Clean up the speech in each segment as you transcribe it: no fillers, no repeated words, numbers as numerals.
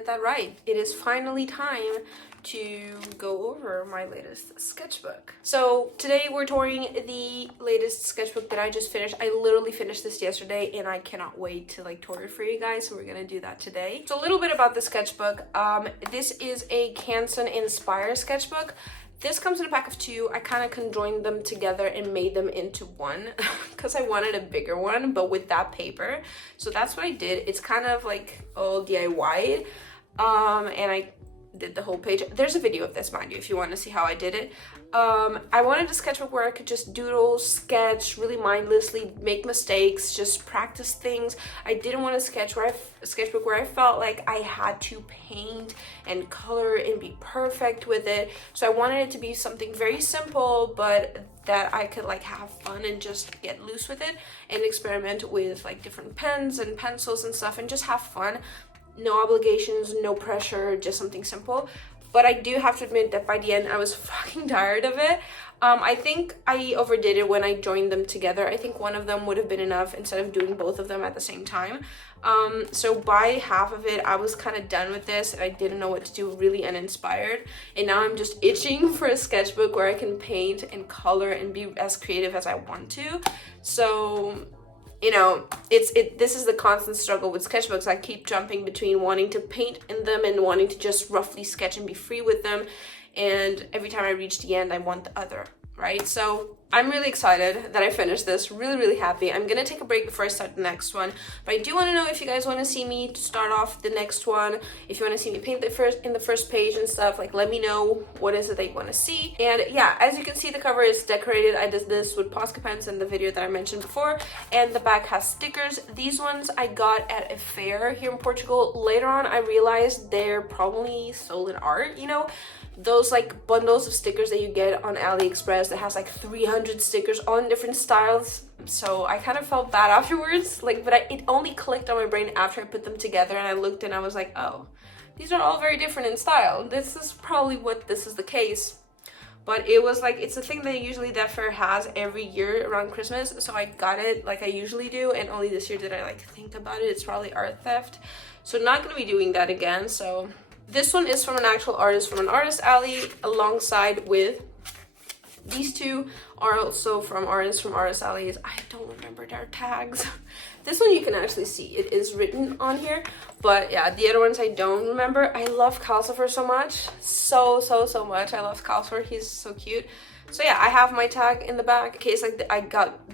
get that right. It is finally time to go over my latest sketchbook. So today we're touring the latest sketchbook that I just finished. I literally finished this yesterday and I cannot wait to like tour it for you guys. So we're gonna do that today. So a little bit about the sketchbook. This is a Canson Inspire sketchbook. This comes in a pack of 2. I kind of conjoined them together and made them into one because I wanted a bigger one, but with that paper. So that's what I did. It's kind of like all DIY. And I did the whole page. There's a video of this, mind you, if you want to see how I did it. I wanted a sketchbook where I could just doodle, sketch really mindlessly, make mistakes, just practice things. I didn't want a sketchbook where I felt like I had to paint and color and be perfect with it. So I wanted it to be something very simple, but that I could like have fun and just get loose with it and experiment with like different pens and pencils and stuff and just have fun. No obligations, no pressure, just something simple. But I do have to admit that by the end I was fucking tired of it. I think I overdid it when I joined them together. I think one of them would have been enough instead of doing both of them at the same time. So by half of it I was kind of done with this and I didn't know what to do, really uninspired. And now I'm just itching for a sketchbook where I can paint and color and be as creative as I want to. So you know, this is the constant struggle with sketchbooks. I keep jumping between wanting to paint in them and wanting to just roughly sketch and be free with them. And every time I reach the end, I want the other, right? So I'm really excited that I finished this. Really, really happy. I'm gonna take a break before I start the next one. But I do want to know if you guys want to see me start off the next one. If you want to see me paint the first page and stuff, like let me know what is it that you want to see. And yeah, as you can see, the cover is decorated. I did this with Posca pens in the video that I mentioned before. And the back has stickers. These ones I got at a fair here in Portugal. Later on, I realized they're probably sold in art, you know? Those like bundles of stickers that you get on AliExpress that has like 300 stickers all in different styles. So I kind of felt bad afterwards, like, but it only clicked on my brain after I put them together and I looked and I was like, oh, these are all very different in style. This is probably what this is the case. But it was like, it's a thing that usually that fair has every year around Christmas. So I got it like I usually do. And only this year did I like think about it. It's probably art theft. So not going to be doing that again. So this one is from an actual artist from an artist alley, alongside with these two are also from artists from artist alleys. I don't remember their tags. This one you can actually see, it is written on here, but yeah, the other ones I don't remember. I love Calcifer so much, so much. I love Calcifer, he's so cute. So yeah, I have my tag in the back in case like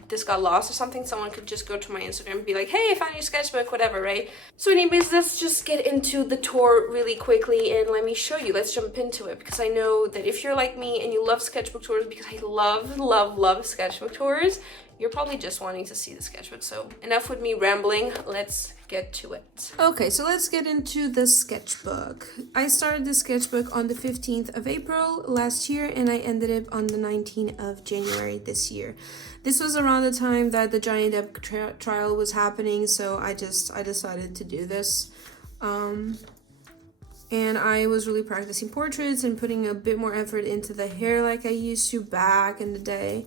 this got lost or something. Someone could just go to my Instagram and be like, hey, I found your sketchbook, whatever, right? So anyways, let's just get into the tour really quickly and let me show you. Let's jump into it because I know that if you're like me and you love sketchbook tours, because I love sketchbook tours, you're probably just wanting to see the sketchbook. So enough with me rambling, let's get to it. Okay, so let's get into the sketchbook. I started the sketchbook on the 15th of April last year and I ended it on the 19th of January this year. This was around the time that the Johnny Depp trial was happening, so I decided to do this. And I was really practicing portraits and putting a bit more effort into the hair like I used to back in the day.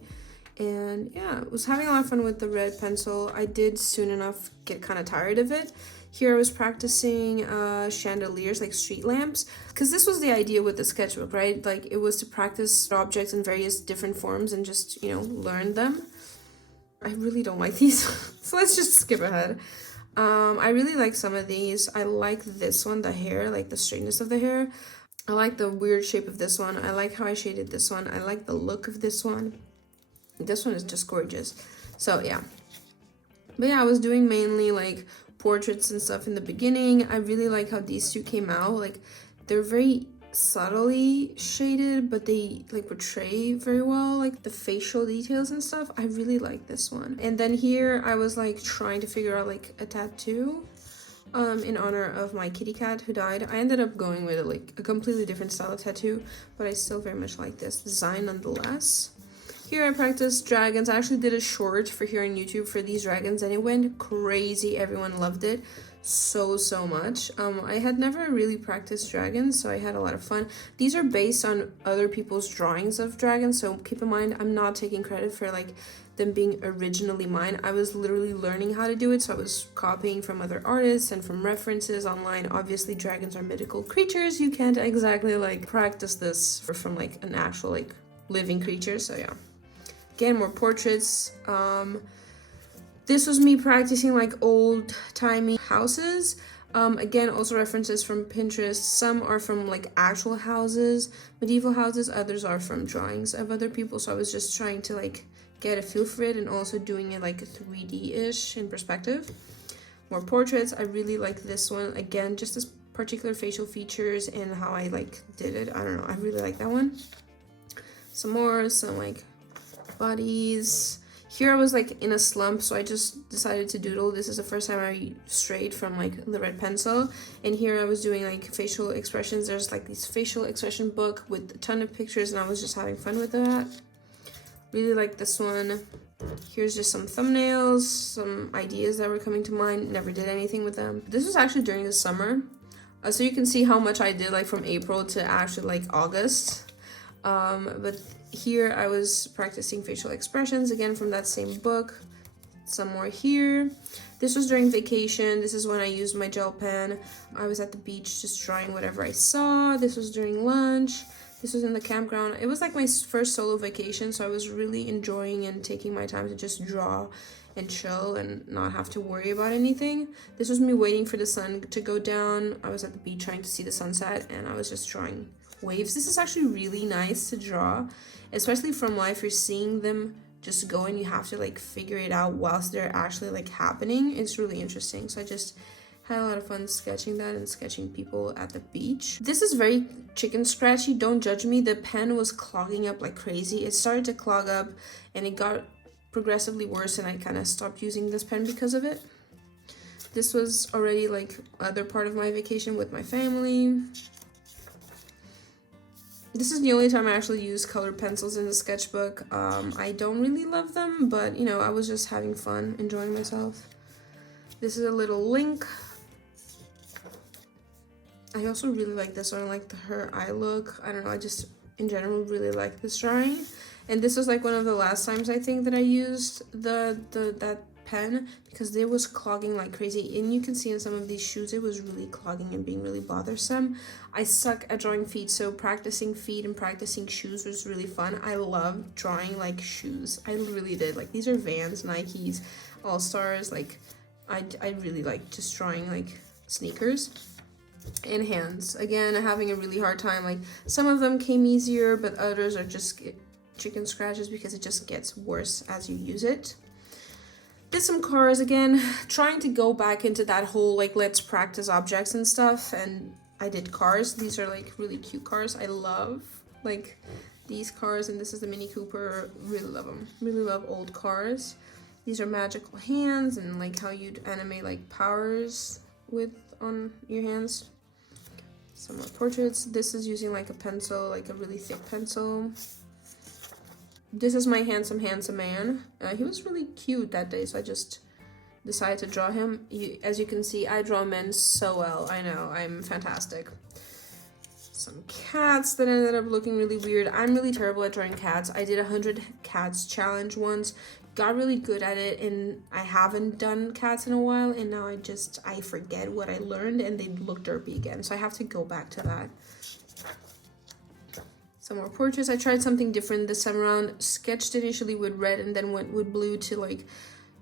And yeah, I was having a lot of fun with the red pencil. I did soon enough get kind of tired of it. Here I was practicing chandeliers, like street lamps, because this was the idea with the sketchbook, right? Like it was to practice objects in various different forms and just, you know, learn them. I really don't like these, so let's just skip ahead. I really like some of these. I like this one, the hair, like the straightness of the hair. I like the weird shape of this one. I like how I shaded this one. I like the look of this one. This one is just gorgeous. So yeah, but yeah, I was doing mainly like portraits and stuff in the beginning. I really like how these two came out. Like they're very subtly shaded, but they like portray very well like the facial details and stuff. I really like this one. And then here I was like trying to figure out like a tattoo in honor of my kitty cat who died. I ended up going with like a completely different style of tattoo, but I still very much like this design nonetheless. Here I practiced dragons. I actually did a short for here on YouTube for these dragons and it went crazy. Everyone loved it so much. I had never really practiced dragons, so I had a lot of fun. These are based on other people's drawings of dragons, so keep in mind I'm not taking credit for like them being originally mine. I was literally learning how to do it, so I was copying from other artists and from references online. Obviously dragons are mythical creatures. You can't exactly like practice this from like an actual like living creature, so yeah. Again, more portraits. This was me practicing like old-timey houses. Again, also references from Pinterest. Some are from like actual houses, medieval houses. Others are from drawings of other people. So I was just trying to like get a feel for it and also doing it like 3D-ish in perspective. More portraits. I really like this one. Again, just this particular facial features and how I like did it. I don't know. I really like that one. Some like bodies. Here I was like in a slump, so I just decided to doodle. This is the first time I strayed from like the red pencil. And here I was doing like facial expressions. There's like this facial expression book with a ton of pictures and I was just having fun with that. Really like this one. Here's just some thumbnails, some ideas that were coming to mind. Never did anything with them. This was actually during the summer. So you can see how much I did like from April to actually like August. But here I was practicing facial expressions again from that same book. Some more here. This was during vacation. This is when I used my gel pen. I was at the beach just drawing whatever I saw. This was during lunch. This was in the campground. It was like my first solo vacation, so I was really enjoying and taking my time to just draw and chill and not have to worry about anything. This was me waiting for the sun to go down. I was at the beach trying to see the sunset and I was just drawing waves. This is actually really nice to draw, especially from life. You're seeing them just go and you have to like figure it out whilst they're actually like happening. It's really interesting. So I just had a lot of fun sketching that and sketching people at the beach. This is very chicken scratchy. Don't judge me. The pen was clogging up like crazy. It started to clog up and it got progressively worse and I kind of stopped using this pen because of it. This was already like other part of my vacation with my family. This is the only time I actually use colored pencils in the sketchbook. I don't really love them, but you know, I was just having fun, enjoying myself. This is a little link. I also really like this one, like her eye look. I don't know, I just in general really like this drawing. And this was like one of the last times I think that I used that pen because it was clogging like crazy, and you can see in some of these shoes it was really clogging and being really bothersome. I suck at drawing feet, so practicing feet and practicing shoes was really fun. I love drawing like shoes. I really did. Like these are Vans, Nikes, All Stars. Like I really like just drawing like sneakers. And hands, again, having a really hard time. Like some of them came easier, but others are just chicken scratches because it just gets worse as you use it. Did some cars again, trying to go back into that whole like let's practice objects and stuff, and I did cars. These are like really cute cars. I love like these cars, and this is the Mini Cooper. Really love them. Really love old cars. These are magical hands and like how you'd animate like powers with on your hands. Some more portraits. This is using like a pencil, like a really thick pencil. This is my handsome man. He was really cute that day, so I just decided to draw him. As you can see, I draw men so well. I know, I'm fantastic. Some cats that ended up looking really weird. I'm really terrible at drawing cats. I did a 100 cats challenge once, got really good at it, and I haven't done cats in a while, and now I forget what I learned and they look derpy again, so I have to go back to that. Some more portraits. I tried something different this time around. Sketched initially with red and then went with blue to like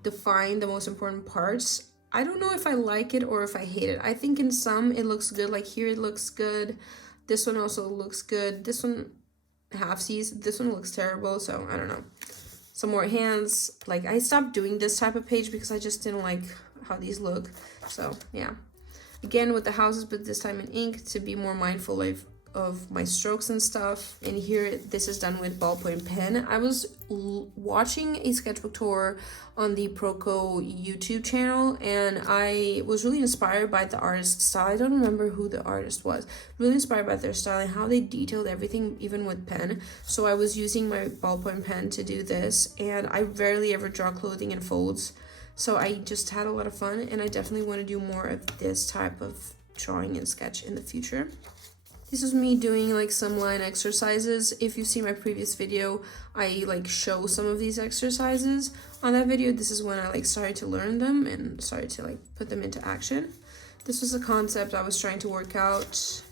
define the most important parts. I don't know if I like it or if I hate it. I think in some it looks good, like here it looks good. This one also looks good. This one halfsies. This one looks terrible, so I don't know. Some more hands. Like I stopped doing this type of page because I just didn't like how these look. So yeah. Again with the houses, but this time in ink to be more mindful of my strokes and stuff. And here, this is done with ballpoint pen. I was watching a sketchbook tour on the Proco YouTube channel, and I was really inspired by the artist's style. I don't remember who the artist was. Really inspired by their style and how they detailed everything, even with pen. So I was using my ballpoint pen to do this, and I rarely ever draw clothing in folds. So I just had a lot of fun, and I definitely want to do more of this type of drawing and sketch in the future. This is me doing like some line exercises. If you see my previous video, I like show some of these exercises on that video. This is when I like started to learn them and started to like put them into action. This was a concept I was trying to work out.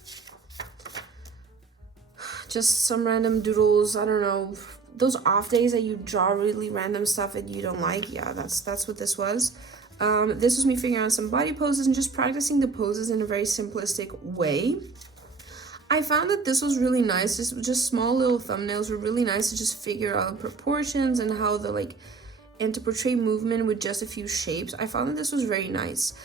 Just some random doodles. I don't know, those off days that you draw really random stuff that you don't like. Yeah, that's what this was. This was me figuring out some body poses and just practicing the poses in a very simplistic way. I found that this was really nice. Just small little thumbnails were really nice to just figure out proportions and how and to portray movement with just a few shapes. I found that this was very nice.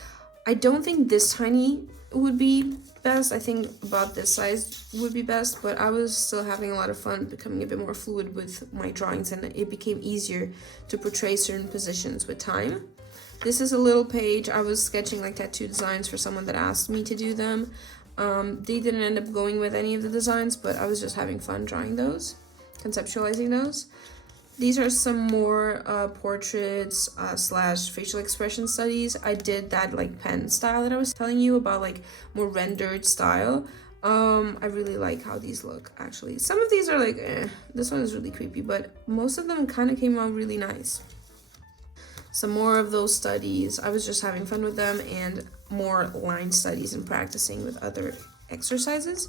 I don't think this tiny would be best. I think about this size would be best, but I was still having a lot of fun becoming a bit more fluid with my drawings, and it became easier to portray certain positions with time. This is a little page. I was sketching like tattoo designs for someone that asked me to do them. They didn't end up going with any of the designs, but I was just having fun drawing those, conceptualizing those. These are some more portraits slash facial expression studies. I did that like pen style that I was telling you about, like more rendered style. I really like how these look, actually. Some of these are like, this one is really creepy, but most of them kind of came out really nice. Some more of those studies. I was just having fun with them, and more line studies and practicing with other exercises.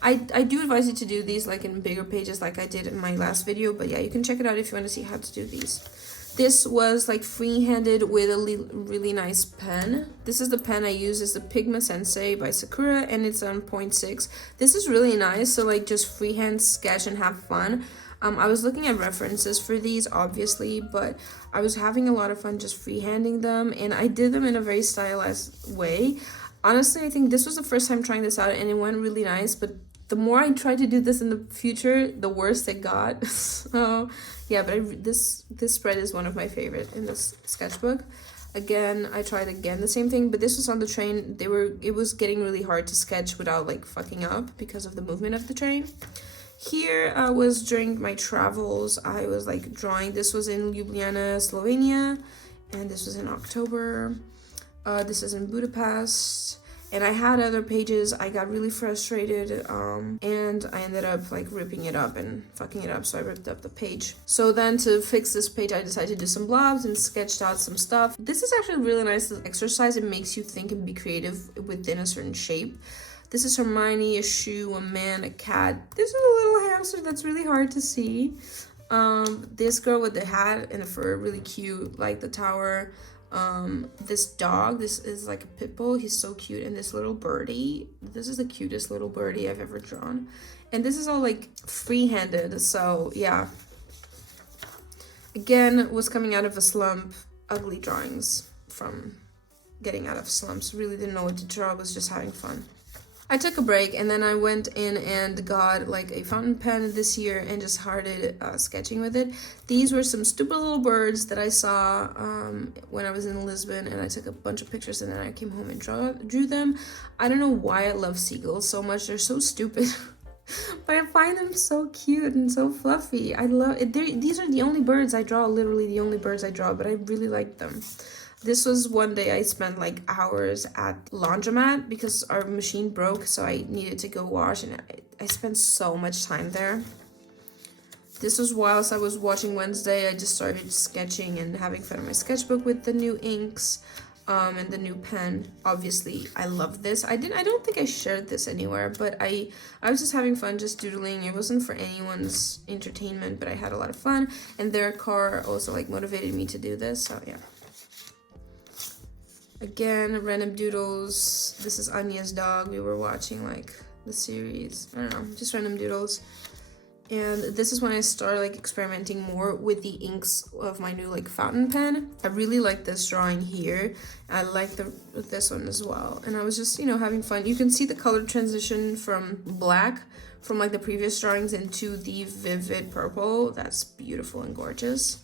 I do advise you to do these like in bigger pages like I did in my last video, but yeah, you can check it out if you want to see how to do these. This was like free-handed with a really nice pen. This is the pen I use. It's the Pigma Sensei by Sakura, and it's on 0.6. This is really nice, so like just freehand sketch and have fun. I was looking at references for these, obviously, but I was having a lot of fun just freehanding them, and I did them in a very stylized way. Honestly, I think this was the first time trying this out, and it went really nice, but the more I tried to do this in the future, the worse it got. So yeah, but this spread is one of my favorite in this sketchbook. Again, I tried again the same thing, but this was on the train. It was getting really hard to sketch without like fucking up because of the movement of the train. Here was during my travels. I was like drawing. This was in Ljubljana, Slovenia, and this was in October. This is in Budapest. And I had other pages. I got really frustrated, and I ended up like ripping it up and fucking it up, so I ripped up the page. So then to fix this page, I decided to do some blobs and sketched out some stuff. This is actually a really nice exercise. It makes you think and be creative within a certain shape. This is Hermione, a shoe, a man, a cat. This is a little hamster that's really hard to see. This girl with the hat and the fur, really cute, like the tower. This dog, this is like a pit bull, he's so cute. And this little birdie, this is the cutest little birdie I've ever drawn. And this is all like free-handed, so yeah. Again, was coming out of a slump. Ugly drawings from getting out of slumps. Really didn't know what to draw, was just having fun. I took a break, and then I went in and got like a fountain pen this year and just started sketching with it. These were some stupid little birds that I saw when I was in Lisbon, and I took a bunch of pictures, and then I came home and drew them. I don't know why I love seagulls so much. They're so stupid. But I find them so cute and so fluffy. I love it. These are the only birds I draw, literally the only birds I draw, but I really like them. This was one day I spent like hours at laundromat because our machine broke, so I needed to go wash, and I spent so much time there. This was whilst I was watching Wednesday. I just started sketching and having fun in my sketchbook with the new inks and the new pen. Obviously, I love this. I don't think I shared this anywhere, but I was just having fun just doodling. It wasn't for anyone's entertainment, but I had a lot of fun, and their car also like motivated me to do this, so yeah. Again, random doodles. This is Anya's dog. We were watching like the series. I don't know, just random doodles. And this is when I started like experimenting more with the inks of my new like fountain pen. I really like this drawing here. I like this one as well. And I was just, you know, having fun. You can see the color transition from black from like the previous drawings into the vivid purple. That's beautiful and gorgeous.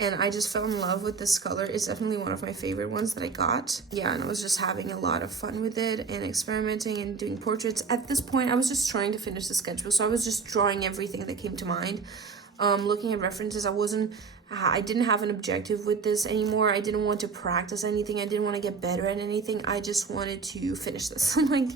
And I just fell in love with this color. It's definitely one of my favorite ones that I got. Yeah, and I was just having a lot of fun with it and experimenting and doing portraits. At this point, I was just trying to finish the sketchbook, so I was just drawing everything that came to mind. Looking at references, I didn't have an objective with this anymore. I didn't want to practice anything. I didn't want to get better at anything. I just wanted to finish this. Like,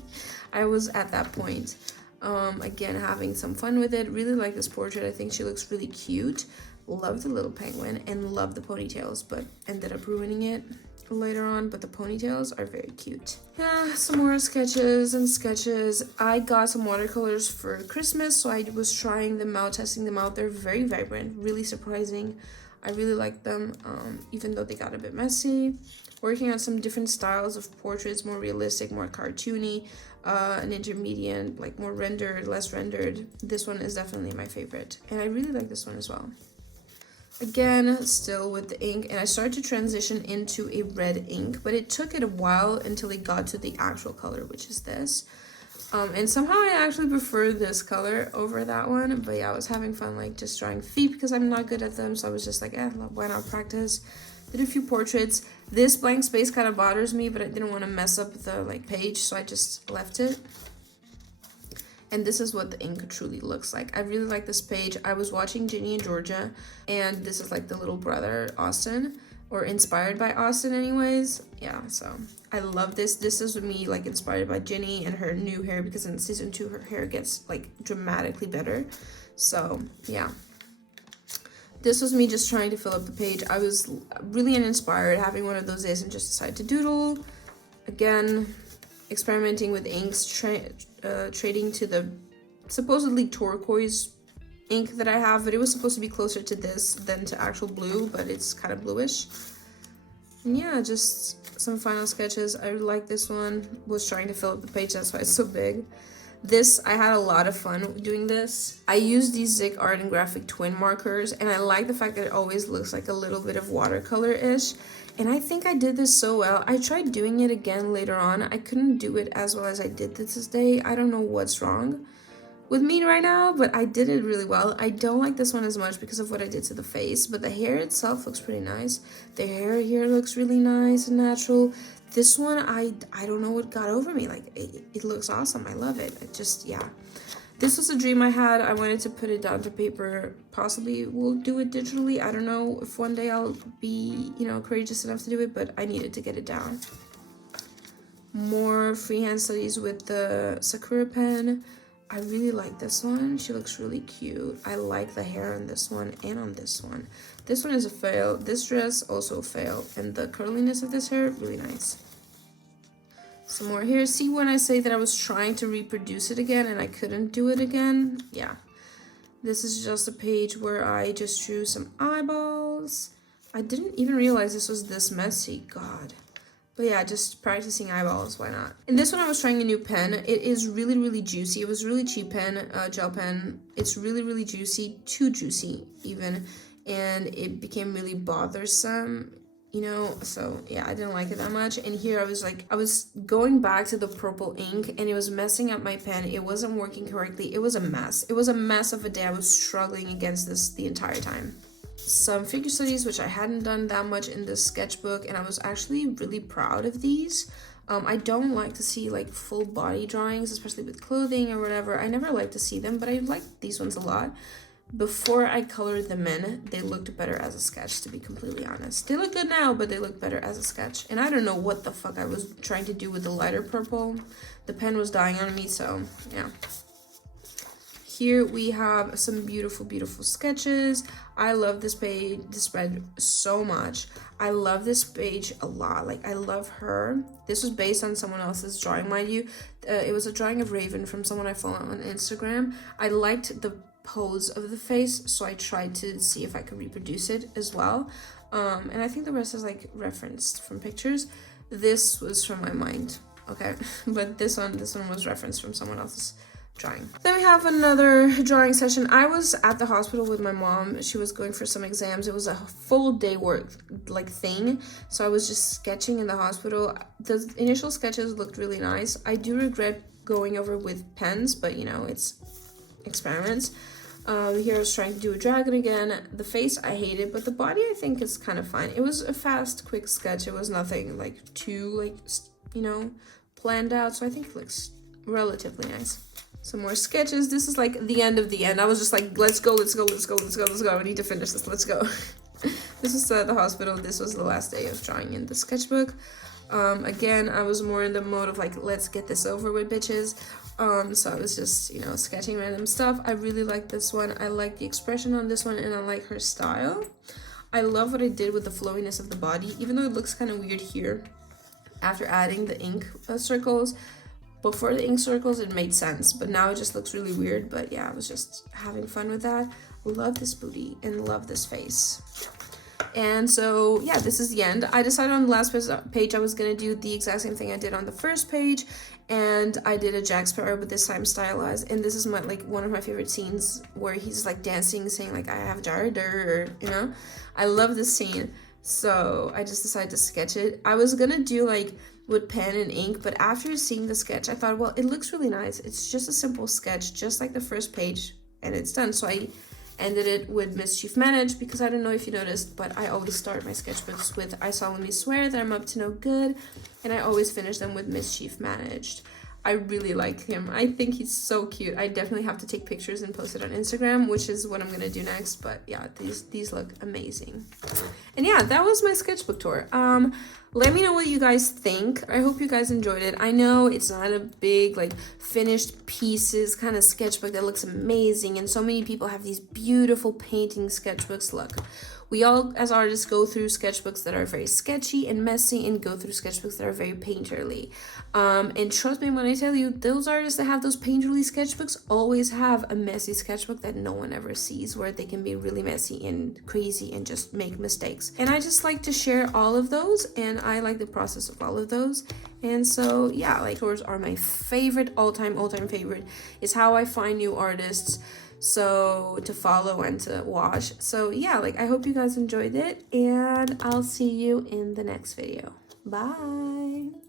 I was at that point. Again, having some fun with it. Really like this portrait. I think she looks really cute. Love the little penguin and love the ponytails, but ended up ruining it later on. But the ponytails are very cute. Yeah, some more sketches and sketches. I got some watercolors for Christmas, so I was trying them out, testing them out. They're very vibrant, really surprising. I really like them, even though they got a bit messy. Working on some different styles of portraits, more realistic, more cartoony, an intermediate, like more rendered, less rendered. This one is definitely my favorite, and I really like this one as well. Again, still with the ink, and I started to transition into a red ink, but it took it a while until it got to the actual color, which is this. And somehow I actually prefer this color over that one, but yeah, I was having fun like just drawing feet because I'm not good at them, so I was just like, why not practice? Did a few portraits. This blank space kind of bothers me, but I didn't want to mess up the like page, so I just left it. And this is what the ink truly looks like. I really like this page. I was watching Ginny and Georgia, and this is like the little brother, Austin, or inspired by Austin anyways. Yeah, so I love this. This is me like inspired by Ginny and her new hair, because in season 2, her hair gets like dramatically better. So yeah. This was me just trying to fill up the page. I was really uninspired, having one of those days and just decided to doodle. Again, experimenting with inks, trading to the supposedly turquoise ink that I have, but it was supposed to be closer to this than to actual blue, but it's kind of bluish. And yeah, just some final sketches. I really like this one. Was trying to fill up the page, that's why it's so big. This, I had a lot of fun doing this. I use these Zic Art and Graphic twin markers, and I like the fact that it always looks like a little bit of watercolor-ish. And I think I did this so well. I tried doing it again later on. I couldn't do it as well as I did this day. I don't know what's wrong with me right now, but I did it really well. I don't like this one as much because of what I did to the face, but the hair itself looks pretty nice. The hair here looks really nice and natural. This one, I don't know what got over me. Like, it looks awesome. I love it. It just, yeah. This was a dream I had. I wanted to put it down to paper. Possibly we'll do it digitally. I don't know if one day I'll be, you know, courageous enough to do it, but I needed to get it down. More freehand studies with the Sakura pen. I really like this one. She looks really cute. I like the hair on this one and on this one. This one is a fail. This dress also a fail. And the curliness of this hair, really nice. Some more here. See when I say that I was trying to reproduce it again and I couldn't do it again? Yeah. This is just a page where I just drew some eyeballs. I didn't even realize this was this messy. God. But yeah, just practicing eyeballs, why not? In this one, I was trying a new pen. It is really, really juicy. It was a really cheap pen, gel pen. It's really, really juicy, too juicy even. And it became really bothersome, you know? So yeah, I didn't like it that much. And here I was going back to the purple ink and it was messing up my pen. It wasn't working correctly. It was a mess. It was a mess of a day. I was struggling against this the entire time. Some figure studies, which I hadn't done that much in this sketchbook, and I was actually really proud of these. I don't like to see like full body drawings, especially with clothing or whatever. I never like to see them, but I like these ones a lot. Before I colored them in, they looked better as a sketch, to be completely honest. They look good now, but they look better as a sketch. And I don't know what the fuck I was trying to do with the lighter purple. The pen was dying on me, so yeah. Here we have some beautiful, beautiful sketches. I love this page, this spread so much. I love this page a lot. Like, I love her. This was based on someone else's drawing, mind you. It was a drawing of Raven from someone I follow on Instagram. I liked the pose of the face, so I tried to see if I could reproduce it as well. And I think the rest is like referenced from pictures. This was from my mind, okay? But this one was referenced from someone else's drawing. Then we have another drawing session. I was at the hospital with my mom. She was going for some exams. It was a full day work like thing. So I was just sketching in the hospital. The initial sketches looked really nice. I do regret going over with pens, but you know, it's experiments. Here I was trying to do a dragon again. The face I hated, but the body I think is kind of fine. It was a fast, quick sketch. It was nothing like too like, you know, planned out. So I think it looks relatively nice. Some more sketches. This is like the end of the end. I was just like, let's go. I need to finish this. Let's go. This is the hospital. This was the last day of drawing in the sketchbook. Again, I was more in the mode of like, let's get this over with, bitches. So I was just, you know, sketching random stuff. I really like this one. I like the expression on this one, and I like her style. I love what I did with the flowiness of the body, even though it looks kind of weird here after adding the ink circles. Before the ink circles, it made sense, but now it just looks really weird. But yeah, I was just having fun with that. Love this booty and love this face. And so yeah, this is the end. I decided on the last page I was gonna do the exact same thing I did on the first page, and I did a Jack Sparrow, but this time stylized. And this is my like one of my favorite scenes where he's like dancing, saying like, I have jarred, or you know, I love this scene. So I just decided to sketch it. I was gonna do like with pen and ink, but after seeing the sketch I thought, well, it looks really nice. It's just a simple sketch, just like the first page, and it's done. So I ended it with Mischief Managed, because I don't know if you noticed, but I always start my sketchbooks with I solemnly swear that I'm up to no good, and I always finish them with Mischief Managed. I really like him. I think he's so cute. I definitely have to take pictures and post it on Instagram, which is what I'm gonna do next. But yeah, these look amazing. And yeah, that was my sketchbook tour. Let me know what you guys think. I hope you guys enjoyed it. I know it's not a big like finished pieces kind of sketchbook that looks amazing, and so many people have these beautiful painting sketchbooks. Look, we all as artists go through sketchbooks that are very sketchy and messy, and go through sketchbooks that are very painterly. And trust me when I tell you, those artists that have those painterly sketchbooks always have a messy sketchbook that no one ever sees, where they can be really messy and crazy and just make mistakes. And I just like to share all of those, and I like the process of all of those. And so yeah, like tours are my favorite, all-time favorite. Is how I find new artists, so to follow and to watch. So yeah, like I hope you guys enjoyed it, and I'll see you in the next video. Bye.